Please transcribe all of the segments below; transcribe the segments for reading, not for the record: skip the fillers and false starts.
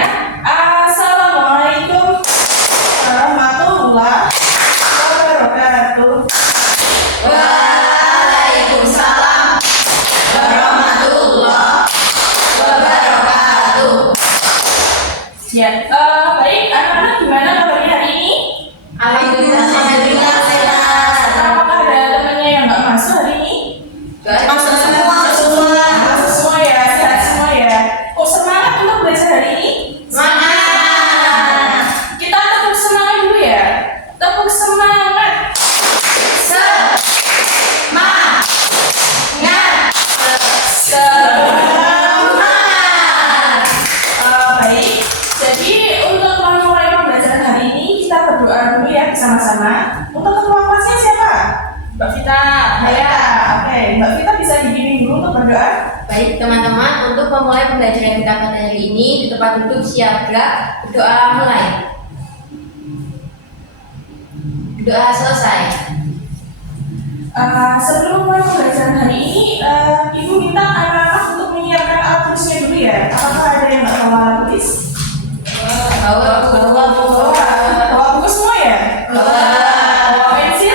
semuanya. Assalamualaikum warahmatullahi wabarakatuh. Waalaikumsalam warahmatullahi wabarakatuh. Ya, baik anak-anak, gimana kabarnya hari ini? Alhamdulillah sehat. Apakah ada temannya yang nggak masuk hari ini? Masuk semua. Masuk semua ya, sehat semua ya. Kok semangat untuk belajar hari ini? Semangat. Kita tepuk semangat dulu ya. Tepuk semangat. Semangat. Semangat. Baik. Jadi untuk memulai pembelajaran hari ini kita berdoa dulu ya bersama-sama. Untuk ketua kelasnya siapa? Mbak Vita. Ya, oke. Mbak Vita bisa dibimbing dulu untuk berdoa. Baik teman-teman, untuk memulai pembelajaran kita pada hari ini di tempat duduk siaga, berdoa mulai. Doa selesai. Sebelum mulai pembelajaran hari ini, Ibu minta anak-anak untuk menyiapkan alat tulisnya dulu ya. Apakah ada yang nggak bawa alat tulis? Bawa buku semua ya? Bawa pensil?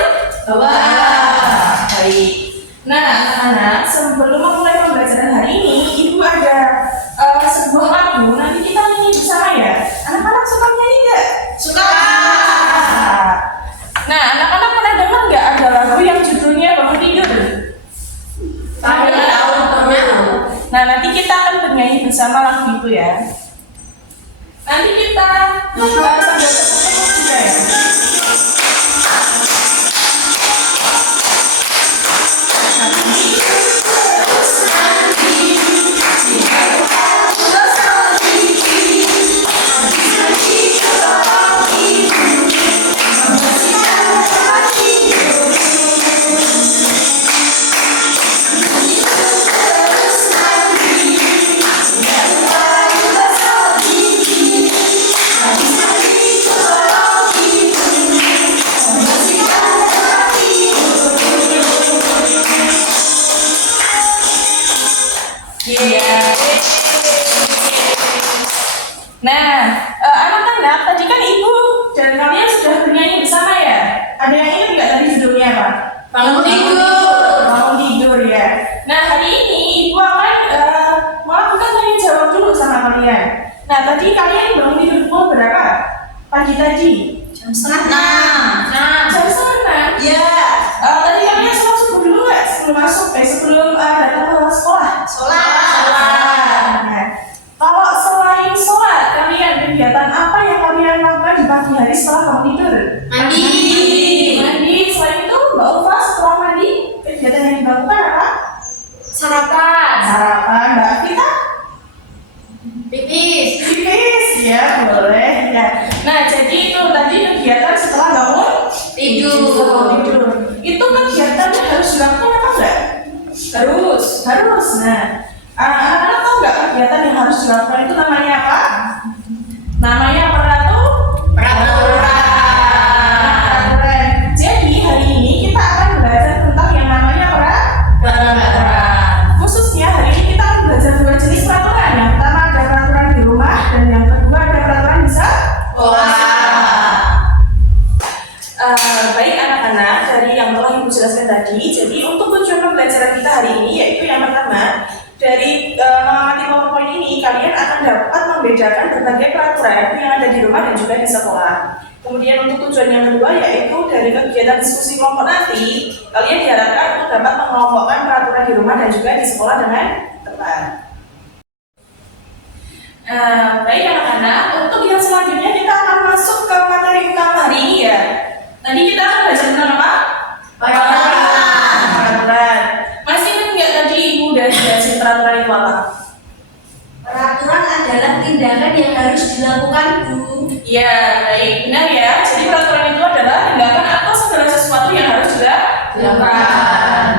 Baik. Nah, anak-anak, sebelum memulai pembelajaran hari ini, Ibu ada sebuah lagu. Nanti kita nyanyi bersama ya. Anak-anak suka nyanyi nggak? Suka. Nah, anak-anak pernah dengar nggak ada lagu yang judulnya Bangun Tidur? Tahu. Nah, nanti kita akan bernyanyi bersama lagu itu ya. Nanti kita sambil tepuk-tepuk juga ya. Nah, anak-anak, tadi kan Ibu dan kalian sudah bernyanyi bersama ya? Ada yang ingat nggak tadi judulnya apa? Bangun tidur. Bangun tidur ya. Nah, hari ini Ibu akan melakukan tanya jawab dulu sama kalian. Nah, tadi kalian bangun tidur pukul berapa? Pagi tadi? Jam 5:30. Jam 9. Ya. Tadi kalian sholat subuh dulu nggak sebelum masuk? Sebelum datang ke sekolah? Nah, kalau selain sholat, kalian kegiatan apa yang kalian lakukan di pagi hari setelah bangun tidur? Mandi. Selain itu, Mbak Ulfa setelah mandi, kegiatan yang dilakukan apa? Sarapan. Sarapan. Mbak Vita? Pipis. Pipis, ya boleh ya. Nah, jadi itu tadi kegiatan setelah bangun tidur. Itu kegiatan yang harus dilakukan apa enggak? Harus. Nah, anak-anak tahu nggak kegiatan yang harus dilakukan itu namanya apa? Namanya peraturan. Jadi hari ini kita akan belajar tentang yang namanya peraturan. Khususnya hari ini kita akan belajar dua jenis peraturan. Yang pertama ada peraturan di rumah dan yang kedua ada peraturan di sekolah. Baik anak-anak, dari yang telah Ibu jelaskan tadi, jadi untuk tujuan pembelajaran kita hari ini yaitu yang pertama, dari mengamati PowerPoint ini kalian akan dapat membedakan berbagai peraturan yang ada di rumah dan juga di sekolah. Kemudian untuk tujuan yang kedua yaitu dari kegiatan diskusi kelompok nanti, kalian diharapkan untuk dapat mengelompokkan peraturan di rumah dan juga di sekolah dengan tepat. Baik anak-anak, untuk yang selanjutnya kita akan masuk ke materi utama hari ini ya. Tadi kita akan belajar tentang apa? Peraturan. Masih ingat nggak tadi Ibu udah jelasin peraturan itu apa? Peraturan adalah tindakan yang harus dilakukan, Bu. Iya, baik, benar ya. Jadi peraturan itu adalah tindakan atau segala sesuatu yang harus dilakukan.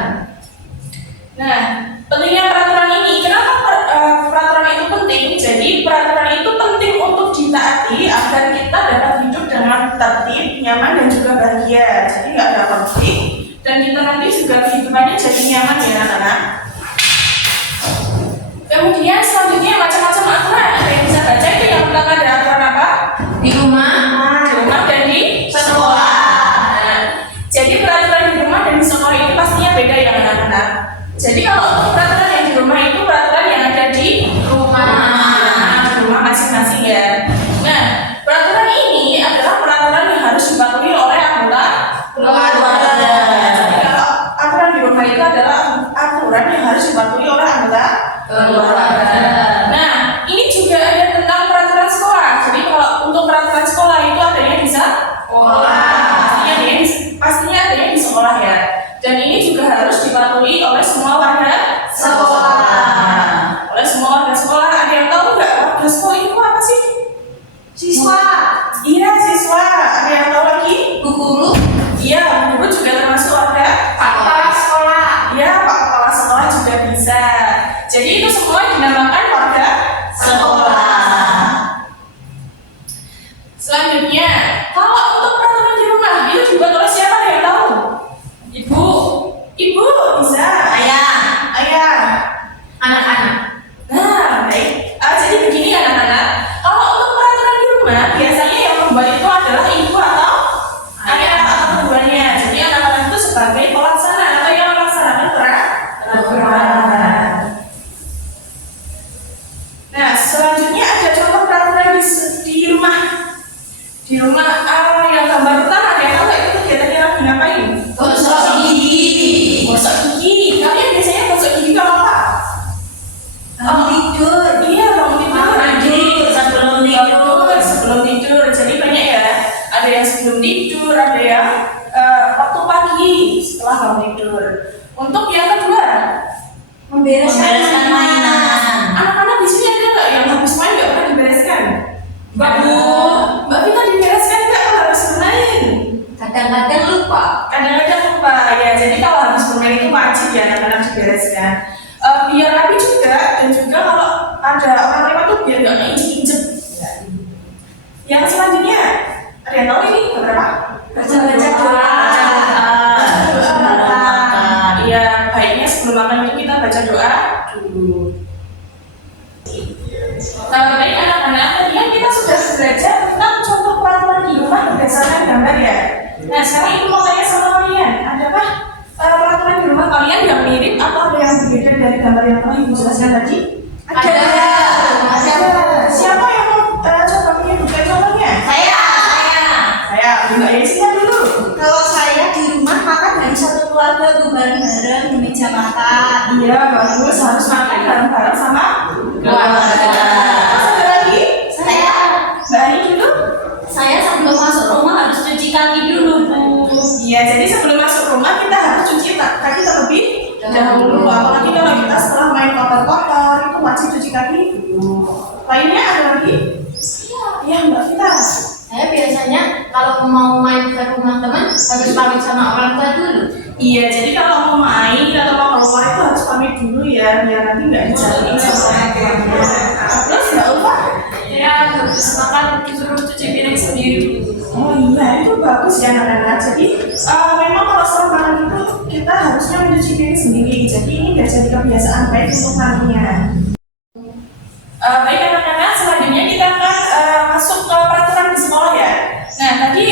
Nah, pentingnya peraturan ini, kenapa peraturan itu penting? Jadi peraturan itu penting untuk ditaati agar kita dapat hidup dengan tertib, nyaman dan juga bahagia. Jadi nggak ada konflik dan kita nanti juga kehidupannya jadi nyaman ya anak-anak. Kemudian selanjutnya macam-macam aturan. Ada yang bisa baca itu yang pertama Di rumah yang gambar pertama ada yang tahu nggak itu kegiatannya lagi ngapain? Gosok gigi. Gosok gigi. Kalian biasanya gosok gigi kalau apa? Tidur. Iya, bangun tidur. Mandi sebelum tidur. Sebelum tidur. Jadi banyak ya. Ada yang sebelum tidur, ada yang waktu pagi setelah bangun tidur. Untuk yang kedua, Membereskan mainan. anak-anak di sini ada nggak yang habis main nggak pernah dibereskan? Mbak Bu. Mbak Vita dibereskan nggak kalau habis bermain? Kadang-kadang lupa. Kadang-kadang lupa ya. Jadi kalau habis bermain itu wajib ya anak-anak dibereskan. Biar rapi juga, dan juga kalau ada orang lewat tuh biar nggak keinjek-injek. Yang selanjutnya, ada yang tahu ini berapa? Baca-baca doa. Iya, baiknya sebelum makan itu kita baca doa dulu. Baik anak-anak, tadi kan kita sudah belajar tentang contoh peraturan di rumah berdasarkan gambar ya. Nah sekarang ibu mau tanya sama kalian, adakah peraturan di rumah kalian yang mirip atau ada yang berbeda dari gambar yang telah ibu jelaskan tadi? Ada. Siapa yang mau coba menyebutkan contohnya? Saya. Mbak Yesia dulu. Kalau saya di rumah makan dari satu keluarga tuh bareng-bareng di meja makan. Iya, bagus, harus makan bareng-bareng sama Keluarga. Ada lagi? Saya Mbak Ani dulu. saya sebelum masuk rumah harus cuci kaki dulu, Bu. Iya, jadi sebelum masuk rumah kita harus cuci kaki terlebih dahulu. Apalagi kalau kita setelah main kotor-kotor itu wajib cuci kaki dulu. Lainnya ada lagi? Iya, Mbak Vita. Saya biasanya kalau mau main ke rumah teman harus pamit sama orang tua dulu. Iya, jadi kalau mau main atau mau keluar itu harus pamit dulu ya, biar nanti nggak dijatuhin sama orang tuanya. Terus nggak lupa? Ya, habis makan disuruh cuci piring sendiri. Oh iya, itu bagus ya anak-anak. Jadi memang kalau setelah makan itu kita harusnya mencuci piring sendiri. Jadi ini nggak jadi kebiasaan baik untuk nantinya. Baik anak-anak, selanjutnya kita akan masuk ke peraturan di sekolah ya. Nah tadi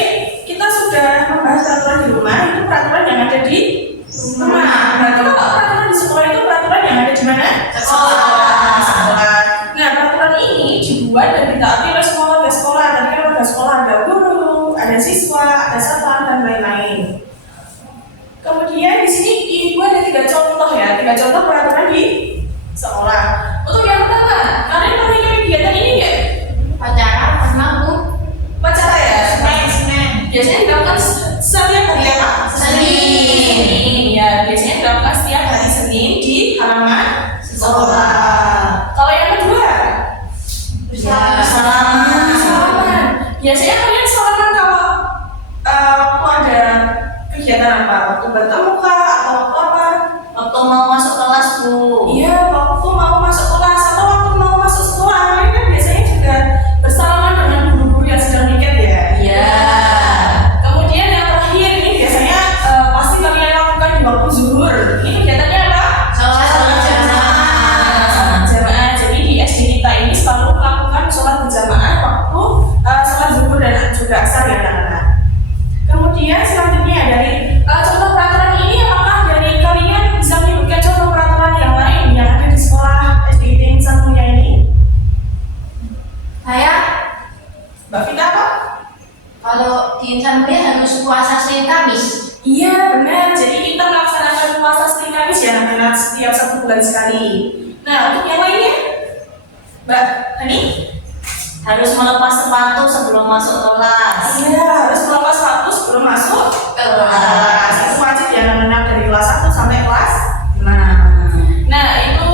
kita sudah membahas peraturan di rumah, itu peraturan yang ada di rumah. Berarti kalau peraturan di sekolah itu peraturan yang ada di mana? Sekolah. Nah peraturan ini dibuat dan ditaati oleh semua warga sekolah. Tadi kan warga sekolah ada guru, ada siswa, ada satpam dan lain-lain. Kemudian di sini ibu ada 3 contoh ya, 3 contoh peraturan di sekolah. Untuk yang pertama, kalian pernah ikut kegiatan ini nggak? Pacaran sama Bu. Upacara ya? Senin. Biasanya dilakukan setiap hari apa? Senin. Ya, biasanya dilakukan setiap hari Senin di halaman sekolah. Kalau yang kedua, salaman. Biasanya kalian salaman kalau waktu ada kegiatan apa? Waktu bertemu kah? Atau waktu apa? Waktu mau masuk kelas, Bu. Iya, waktu mau masuk kelas atau waktu mau masuk sekolah. Kalian kan biasanya juga bersalaman dengan guru-guru yang sedang piket ya. Iya. Kemudian yang terakhir ini biasanya pasti kalian lakukan di waktu zuhur. Ini kegiatannya apa? Sholat Jamaah. Jadi di SD kita ini selalu melakukan sholat berjamaah waktu sholat zuhur dan juga asar ya anak-anak. Kemudian selanjutnya dari contoh peraturan ini, apakah dari kalian bisa menyebutkan contoh peraturan yang lain yang ada di sekolah SDIT Insan Mulia ini? Saya Mbak Vita apa? kalau di Insan Mulia harus puasa Senin Kamis. Iya benar, jadi kita melaksanakan puasa Senin Kamis ya anak-anak setiap 1 bulan sekali. Nah untuk yang lainnya, Mbak Hani? Harus melepas sepatu sebelum masuk kelas. Iya harus melepas sepatu sebelum masuk kelas. Itu wajib ya anak-anak dari kelas 1 sampai kelas 6. Nah itu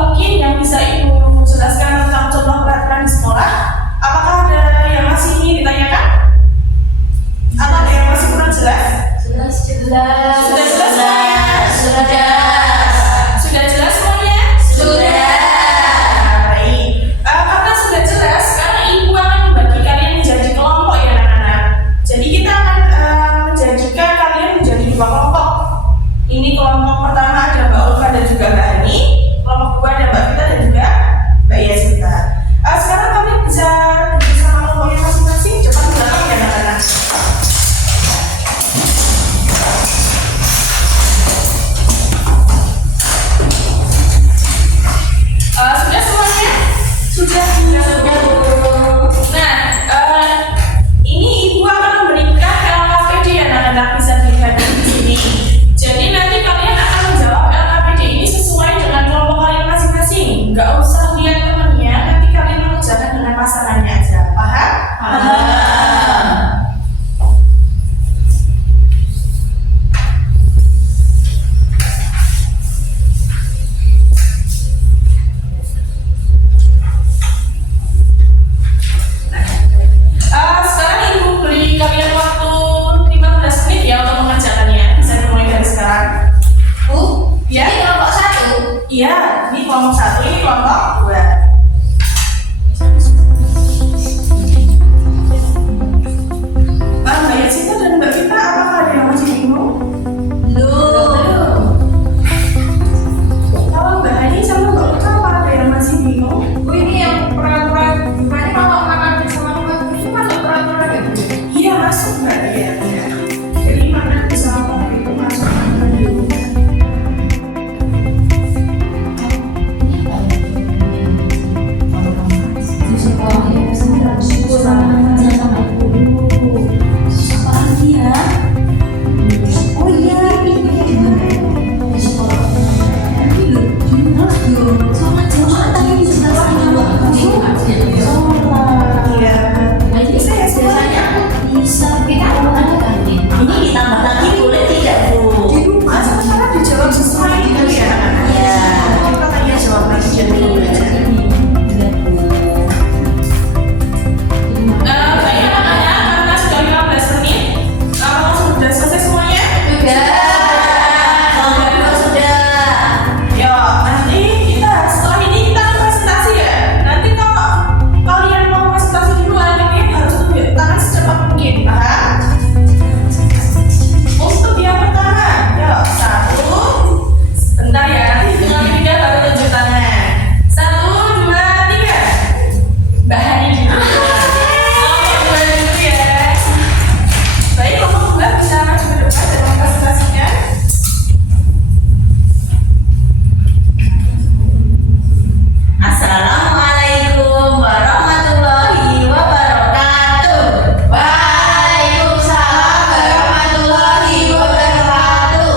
mungkin yang bisa ibu jelaskan tentang contoh peraturan di sekolah. Apakah ada yang masih ingin ditanyakan? Atau ada yang masih kurang jelas? Jelas. Sudah jelas semuanya? Sudah jelas semuanya? Sudah. Baik. Karena sudah jelas, sekarang ibu akan membagi kalian menjadi kelompok ya anak-anak. Jadi kita akan menjadikan kalian menjadi 2 Sekarang ibu beri kalian waktu 15 menit ya untuk mengerjakannya. Bisa dimulai dari sekarang. Ya? Ini kelompok 1. Iya, ini kelompok 1, ini kelompok 2. Mbak Yasita dan Mbak Vita, apakah ada yang masih bingung? Belum. Kalau Mbak Hani sama Mbak Uta, apa ada yang masih bingung? Ini yang peraturan gimana kalau makan bersama keluarga itu masuk peraturan ya? Iya, masuk Mbak. Iya. Jadi makan bersama itu masuk aturan di rumah. Ini ditambah lagi boleh tidak, Bu? Di rumah sementara dijawab sesuai dengan ya. Iya. Kita tanya jawab lagi jadi kayaknya namanya karena sudah 15 menit, apakah sudah selesai semuanya? Sudah. Ya, nanti kita setelah ini kita akan presentasi ya. Nanti kalau kalian mau presentasi duluan, kalian harus tunjuk tangan secepat mungkin, paham? Untuk yang pertama, yuk 1, sebentar ya, hitungan 3 baru tunjuk tangan. 1, 2, 3. Mbak Hani dulu. Oke, Mbak dulu ya. Baik, kelompok 2 bisa maju ke depan dan mempresentasikan. Assalamualaikum warahmatullahi wabarakatuh. Waalaikumsalam warahmatullahi wabarakatuh.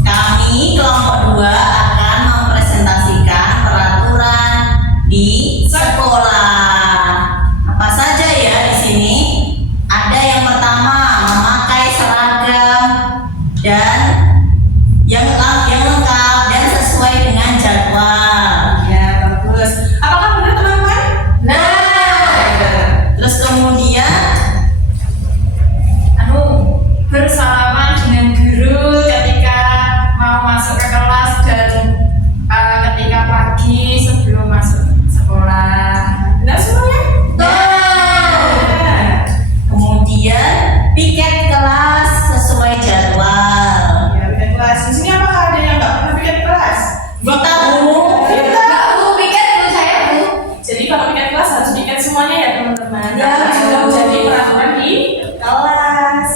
Kami kelompok 2 akan mempresentasikan peraturan di sekolah. Apa saja ya di sini? Ada yang pertama memakai seragam dan yang lengkap dan sesuai dengan jadwal. Ya, bagus. Apakah benar teman-teman? Terus kemudian Bersalaman dengan guru ketika mau masuk ke kelas dan ketika pagi sebelum masuk sekolah. Benar semuanya? kemudian piket kelas sesuai jadwal. Ya, piket kelas. Di sini apakah ada yang nggak pernah piket kelas? Kita Bu. Kita. Pikir dulu saya, Bu. Jadi kalau piket kelas harus piket semuanya ya teman-teman. Ya. Karena sudah menjadi peraturan di kelas.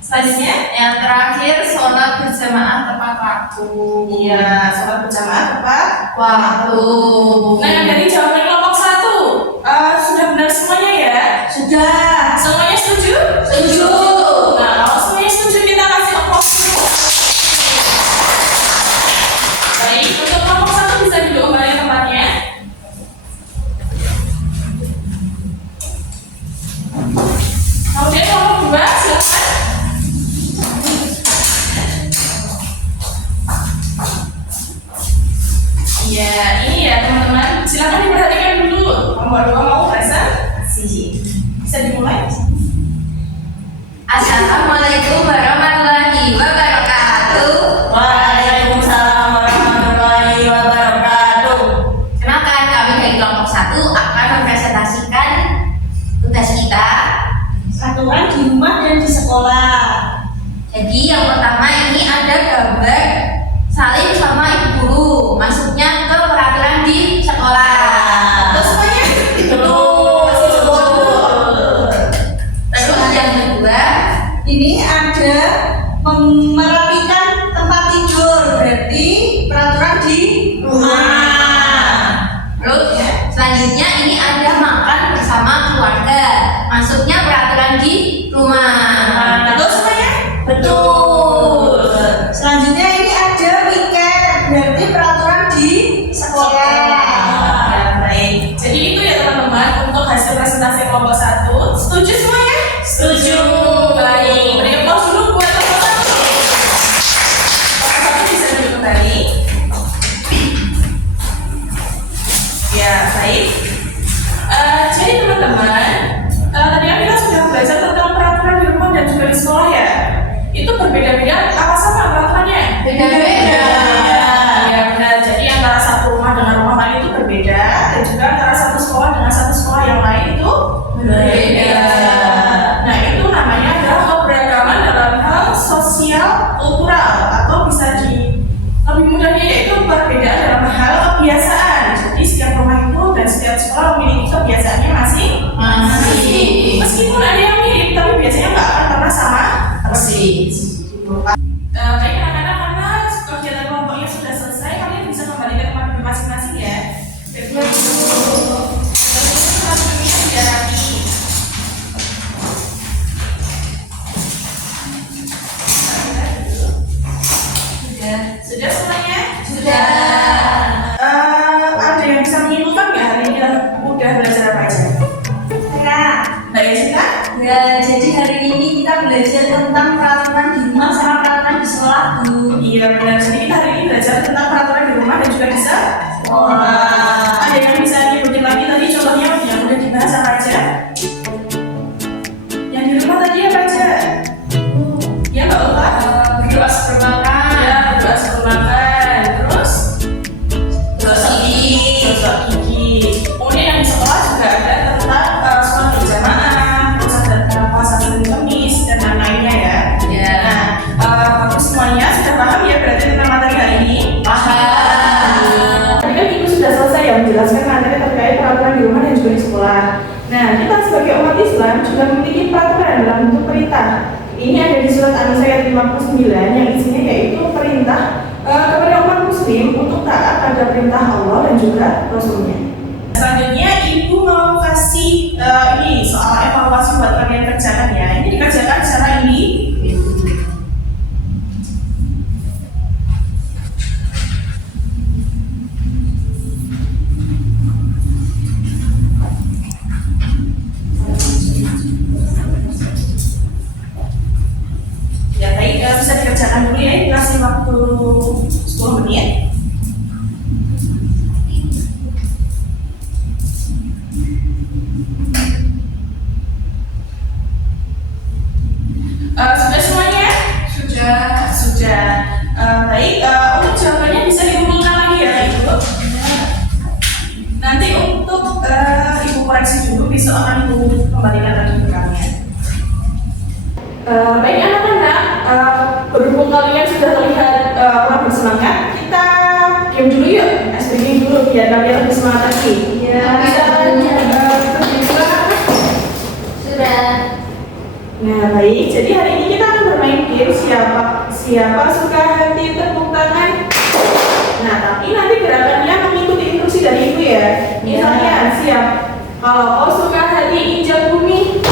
Selanjutnya, Yang terakhir, sholat berjamaah tepat waktu. iya, sholat berjamaah tepat. Waktu. Nah, yang dari jawaban kelompok 1, sudah benar semuanya ya? Sudah. Semuanya setuju? Setuju. Nah, kalau semuanya setuju kita kasih applause dulu. Baik, untuk kelompok 1 bisa duduk kembali tempatnya. Kemudian kelompok 2 silakan. Iya, ini ya teman-teman. Silakan diperhatikan dulu. Kelompok 2 mau presentasi. Bisa dimulai? Assalamualaikum warahmatullahi wabarakatuh. Waalaikumsalam warahmatullahi wabarakatuh. Kenalkan, kami dari kelompok 1 akan mempresentasikan tugas kita. Aturan di rumah dan di sekolah. Jadi yang pertama ini ada gambar salim sama ibu guru, masuknya ke peraturan di sekolah. Betul semuanya? Betul. Masih betul. Terus yang kedua, Ini ada kelompok 1. Setuju semuanya? Setuju. Baik, beri aplaus dulu buat kelompok 1. Kelompok 1 bisa duduk kembali. Ya, baik. Jadi teman-teman, tadi kan kita sudah belajar tentang peraturan di rumah dan juga di sekolah ya. Itu berbeda-beda apa sama peraturannya? Beda-beda. Ya benar. Jadi antara satu rumah dengan rumah lain itu berbeda, dan juga antara satu sekolah dengan satu sekolah yang lain itu berbeda. Nah itu namanya adalah keberagaman dalam hal sosial kultural, atau bisa lebih mudahnya yaitu perbedaan dalam hal kebiasaan. Jadi setiap rumah itu dan setiap sekolah memiliki kebiasaannya masing-masing. Meskipun ada yang mirip, tapi biasanya nggak akan pernah sama persis. Baik anak-anak, karena kegiatan kelompoknya sudah selesai, kalian bisa kembali ke tempat duduk masing-masing ya. Sudah semuanya? Sudah. Ada yang bisa menyimpulkan nggak hari ini kita udah belajar apa aja? Kak, Mbak Yasinta? ya jadi hari ini kita belajar tentang peraturan di rumah sama peraturan di sekolah dulu. Iya benar. Jadi kita hari ini belajar tentang peraturan di rumah dan juga bisa. Ada yang bisa nyebutin lagi tadi contohnya yang udah dibahas apa aja? Yang di rumah tadi apa aja? Ya nggak lupa. Berdoa sebelum makan. Ya berdoa sebelum makan. Terus Gosok gigi. gosok gigi. Kemudian yang di sekolah juga ada tentang sholat berjamaah, terus ada tentang puasa Senin Kamis dan lain-lainnya ya. Ya. Nah, bagus semuanya sudah paham ya berarti tentang materi hari ini? Paham. Tadi kan Ibu sudah selesai ya menjelaskan materi terkait peraturan di rumah dan juga di sekolah. Nah, kita sebagai umat Islam juga memiliki peraturan dalam bentuk perintah. Ini ada di surat An-Nisa ayat 59 yang isinya yaitu perintah kepada umat muslim untuk taat pada perintah Allah dan juga Rasulnya. Selanjutnya Ibu mau kasih ini soal evaluasi buat kalian kerjakan ya. Ini dikerjakan secara individu. Ya baik, bisa dikerjakan dulu ya, dikasih waktu 10 menit. Sudah semuanya? Sudah. Baik, untuk jawabannya bisa dikumpulkan lagi ya Ibu. Nanti untuk Ibu koreksi dulu, besok akan Ibu kembalikan lagi ke kalian. Baik anak-anak, berhubung kalian sudah terlihat orang bersemangat, kita diam dulu yuk, breaking dulu biar kalian lebih semangat lagi. Ya. Bisa Sudah. Nah baik, jadi hari ini kita akan bermain game siapa suka hati tepuk tangan. Nah tapi nanti gerakannya mengikuti instruksi dari Ibu ya. Misalnya siap, kalau kau suka hati injak bumi.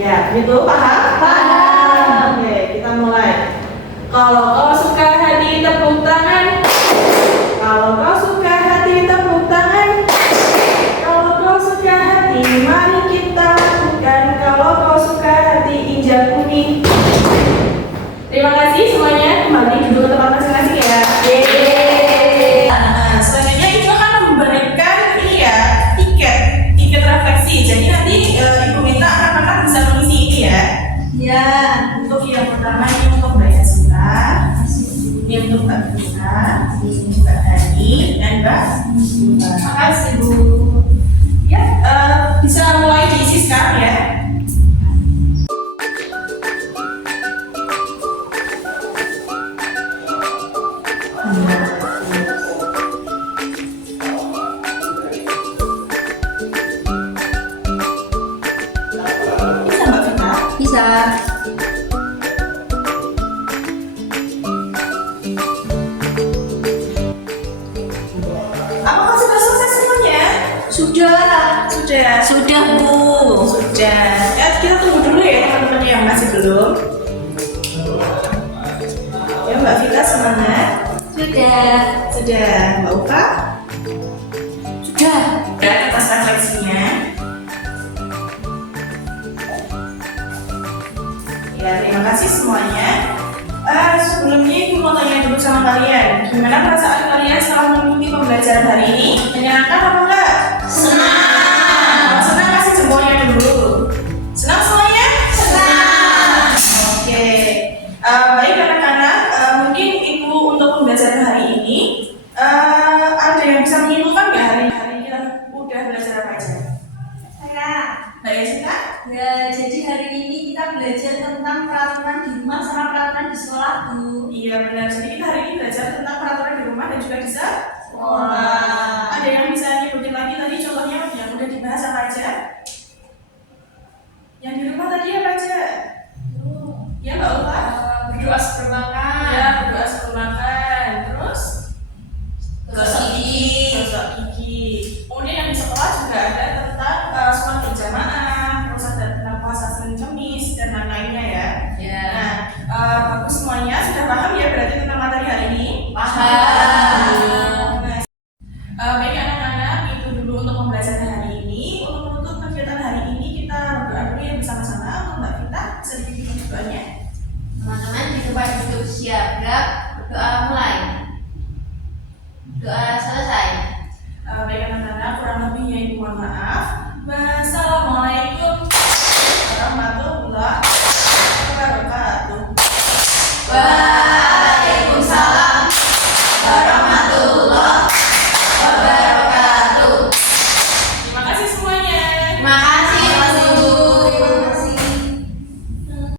Ya, itu paham? Paham. Oke, kita mulai. Kalau kau suka hati tepuk tangan. Kalau kau suka hati tepuk tangan. Kalau kau suka hati mari kita lakukan. Kalau kau suka hati injak bumi. Terima kasih semuanya, kembali duduk ke tempat masing-masing ya. Nah, selanjutnya Ibu akan memberikan ini ya, tiket refleksi. Jadi nanti Ibu minta anak-anak bisa mengisi ini ya. Ya. Untuk yang pertama ini untuk Mbak Yasinta, ini untuk Mbak Fisa, Mbak Hani, dan Mbak Suta. Terima kasih Bu. Ya, bisa mulai diisi sekarang ya. Bisa Mbak Fita? Bisa. Apakah sudah selesai semuanya? Sudah Bu. Sudah. Ya, kita tunggu dulu ya teman-teman yang masih belum. Ya Mbak Vita semangat. Sudah. Mbak Uka? Sudah. Ya, atas refleksinya. Ya, terima kasih semuanya. Sebelumnya Ibu mau tanya dulu sama kalian, gimana perasaan kalian setelah mengikuti pembelajaran hari ini? Menyenangkan apa enggak? Senang. Senang, kasih jempolnya dulu. Senang semuanya? Senang. Oke. Baik anak-anak, mungkin Ibu untuk pembelajaran hari ini ada yang bisa menyimpulkan nggak hari ini kita udah belajar apa aja? Saya. Mbak Yasita? Ya, jadi hari ini kita belajar tentang peraturan di rumah sama peraturan di sekolah, Bu. Iya benar. Jadi kita hari ini belajar tentang peraturan di rumah dan juga di Sekolah. Ada yang bisa nyebutin lagi tadi contohnya yang udah dibahas apa aja? Yang di rumah tadi apa aja? Ya nggak lupa. Berdoa sebelum makan. Ya berdoa sebelum makan. Terus Gosok gigi. gosok gigi. Kemudian yang di sekolah juga ada tentang sholat berjamaah, terus ada tentang puasa Senin Kamis dan lain-lainnya ya. Ya. Nah, bagus semuanya sudah paham ya berarti tentang materi hari ini? Paham. Baik anak-anak, itu dulu untuk pembelajaran hari ini. Untuk menutup kegiatan hari ini kita berdoa dulu ya bersama-sama. Untuk Mbak Vita bisa dipimpin doanya. Teman-teman di tempat duduk siap, gerak, berdoa mulai. Doa